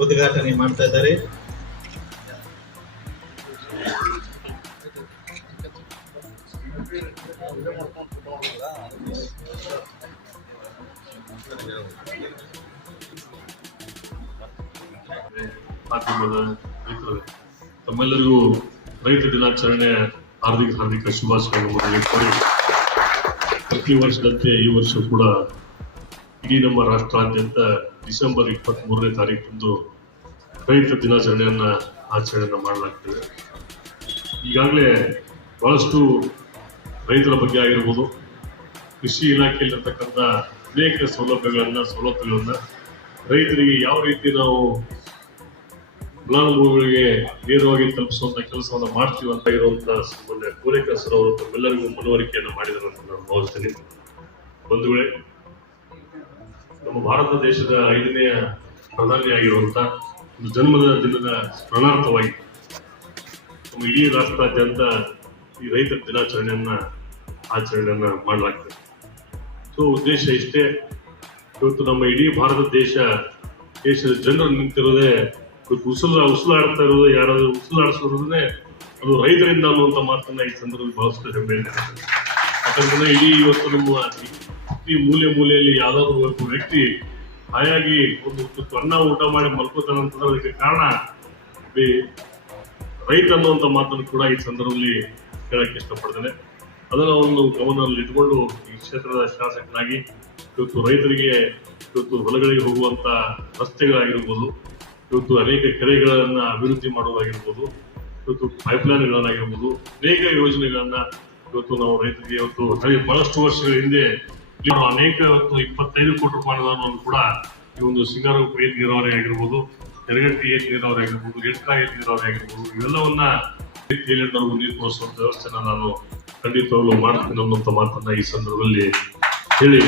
ಉದ್ಘಾಟನೆ ಮಾಡ್ತಾ ಇದ್ದಾರೆ. ಮಾಧ್ಯಮದ ಮಿತ್ರರೇ, ತಮ್ಮೆಲ್ಲರಿಗೂ ರೈತ ದಿನಾಚರಣೆ ಹಾರ್ದಿಕ ಶುಭಾಶಯಗಳನ್ನು ಕೋರಿ ಪ್ರತಿ ವರ್ಷದಂತೆ ಈ ವರ್ಷ ಕೂಡ ಇಡೀ ನಮ್ಮ ರಾಷ್ಟ್ರಾದ್ಯಂತ ಡಿಸೆಂಬರ್ 23ನೇ ತಾರೀಕಂದು ರೈತ ದಿನಾಚರಣೆಯನ್ನ ಆಚರಣೆಯನ್ನು ಮಾಡಲಾಗ್ತದೆ. ಈಗಾಗಲೇ ಬಹಳಷ್ಟು ರೈತರ ಬಗ್ಗೆ ಆಗಿರ್ಬೋದು, ಕೃಷಿ ಇಲಾಖೆಯಲ್ಲಿರ್ತಕ್ಕಂಥ ಅನೇಕ ಸೌಲಭ್ಯಗಳನ್ನ ರೈತರಿಗೆ ಯಾವ ರೀತಿ ನಾವು ಫಲಾನುಭವಿಗಳಿಗೆ ನೇರವಾಗಿ ತಲುಪಿಸುವಂತ ಕೆಲಸವನ್ನ ಮಾಡ್ತೀವಿ ಅಂತ ಇರುವಂತಹ ಸಂಬಂಧ ಕೋರೇಕರ್ ಅವರು ತಮ್ಮೆಲ್ಲರಿಗೂ ಮನವರಿಕೆಯನ್ನು ಮಾಡಿದರು ಅಂತ ನಾನು ಭಾವಿಸ್ತೇನೆ. ಬಂಧುಗಳೇ, ನಮ್ಮ ಭಾರತ ದೇಶದ 5ನೇ ಪ್ರಧಾನಿಯಾಗಿರುವಂತ ಒಂದು ಜನ್ಮದ ದಿನದ ಸ್ಮರಣಾರ್ಥವಾಗಿ ನಮ್ಮ ಇಡೀ ರಾಷ್ಟ್ರಾದ್ಯಂತ ಈ ರೈತರ ಆಚರಣೆಯನ್ನ ಮಾಡಲಾಗ್ತದೆ. ಸೊ ಉದ್ದೇಶ ಇಷ್ಟೇ, ಇವತ್ತು ನಮ್ಮ ಇಡೀ ಭಾರತ ದೇಶದ ಜನರು ನಿಂತಿರೋದೇ ಉಸಿಲಾಡ್ತಾ ಇರೋದು, ಯಾರಾದ್ರೂ ಉಸಿಲಾಡಿಸೋದೇ ಅದು ರೈತರಿಂದ ಅನ್ನುವಂಥ ಮಾತನ್ನ ಈ ಸಂದರ್ಭದಲ್ಲಿ ಬಹಳಷ್ಟು ಹೆಮ್ಮೆ ಇದೆ. ಯಾಕಂದ್ರೆ ಇಡೀ ಇವತ್ತು ನಮ್ಮ ಈ ಮೂಲೆಯಲ್ಲಿ ಯಾವ್ದಾದ್ರು ಒಬ್ಬ ವ್ಯಕ್ತಿ ಹಾಯಾಗಿ ಒಂದು ಅನ್ನ ಊಟ ಮಾಡಿ ಮಲ್ಕೋತಾನಂತಂದ್ರೆ ಅದಕ್ಕೆ ಕಾರಣ ರೈತ ಅನ್ನುವಂಥ ಮಾತನ್ನು ಕೂಡ ಈ ಸಂದರ್ಭದಲ್ಲಿ ಹೇಳಕ್ಕೆ ಇಷ್ಟಪಡ್ತೇನೆ. ಅದನ್ನ ಒಂದು ಗಮನದಲ್ಲಿ ಇಟ್ಕೊಂಡು ಈ ಕ್ಷೇತ್ರದ ಶಾಸಕನಾಗಿ ಇವತ್ತು ರೈತರಿಗೆ ಇವತ್ತು ಹೊಲಗಳಿಗೆ ಹೋಗುವಂತ ರಸ್ತೆಗಳಾಗಿರ್ಬೋದು, ಇವತ್ತು ಅನೇಕ ಕೆರೆಗಳನ್ನ ಅಭಿವೃದ್ಧಿ ಮಾಡುವುದಾಗಿರ್ಬೋದು, ಇವತ್ತು ಪೈಪ್ಲೈನ್ಗಳನ್ನಾಗಿರ್ಬೋದು, ಅನೇಕ ಯೋಜನೆಗಳನ್ನ ಇವತ್ತು ನಾವು ರೈತರಿಗೆ ಇವತ್ತು ಬಹಳಷ್ಟು ವರ್ಷಗಳ ಹಿಂದೆ ಅನೇಕ 25 ಕೋಟಿ ರೂಪಾಯಿ ಅನುದಾನವನ್ನು ಕೂಡ ಈ ಒಂದು ಸಿಂಗಾರಗುಪ್ಪ ಏತ್ ನೀರಾವರಿ ಆಗಿರ್ಬೋದು, ಯರಗಟ್ಟಿ ಏತ್ ನೀರಾವರಿ ಆಗಿರ್ಬೋದು, ಎಟ್ಕಾ ಏತ್ ನೀರಾವರಿ ಆಗಿರ್ಬೋದು, ಇವೆಲ್ಲವನ್ನ ನಾವು ನೀರು ಕೊಡಿಸುವಂತ ವ್ಯವಸ್ಥೆನ ನಾನು ಖಂಡಿತವಾಗ್ಲೂ ಮಾಡ್ತೀನಿ ಅನ್ನುವಂಥ ಮಾತನ್ನ ಈ ಸಂದರ್ಭದಲ್ಲಿ ಹೇಳಿ,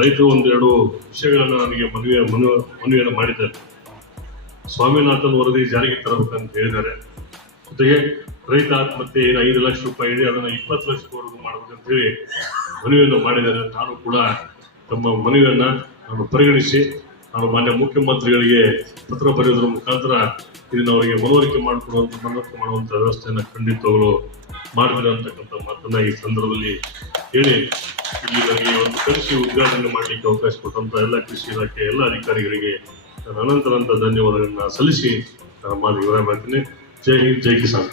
ರೈತರು ಒಂದೆರಡು ವಿಷಯಗಳನ್ನ ನನಗೆ ಮನವಿಯನ್ನು ಮಾಡಿದ್ದಾರೆ. ಸ್ವಾಮಿನಾಥನ್ ವರದಿ ಜಾರಿಗೆ ತರಬೇಕಂತ ಹೇಳಿದ್ದಾರೆ. ಜೊತೆಗೆ ರೈತ ಆತ್ಮಹತ್ಯೆ 5 ಲಕ್ಷ ರೂಪಾಯಿ ಇದೆ, ಅದನ್ನ 20 ಲಕ್ಷವರೆಗೂ ಮಾಡ್ಬೇಕಂತ ಹೇಳಿ ಮನವಿಯನ್ನು ಮಾಡಿದ್ದಾರೆ. ನಾನು ಕೂಡ ತಮ್ಮ ಮನವಿಯನ್ನ ಪರಿಗಣಿಸಿ ನಾನು ಮಾನ್ಯ ಮುಖ್ಯಮಂತ್ರಿಗಳಿಗೆ ಪತ್ರ ಬರೆಯೋದ್ರ ಮುಖಾಂತರ ಇದನ್ನ ಅವರಿಗೆ ಮನವರಿಕೆ ಮಾಡುವಂತ ವ್ಯವಸ್ಥೆಯನ್ನ ಖಂಡಿತವಾಗಲು ಮಾಡ್ತೀನಿ ಅಂತಕ್ಕಂಥ ಮಾತನ್ನ ಈ ಸಂದರ್ಭದಲ್ಲಿ ಹೇಳಿ, ಇಲ್ಲಿ ನನಗೆ ಒಂದು ಕೃಷಿ ಉದ್ಘಾಟನೆ ಮಾಡಲಿಕ್ಕೆ ಅವಕಾಶ ಕೊಟ್ಟಂತ ಎಲ್ಲ ಕೃಷಿ ಇಲಾಖೆ ಎಲ್ಲ ಅಧಿಕಾರಿಗಳಿಗೆ ನಾನು ಅನಂತ ಧನ್ಯವಾದಗಳನ್ನ ಸಲ್ಲಿಸಿ ನಾನು ಮಾತುಗಳನ್ನು ಮಾಡ್ತೀನಿ. ಜೈ ಹಿಂದ್, ಜೈ ಕಿಸಾನ್.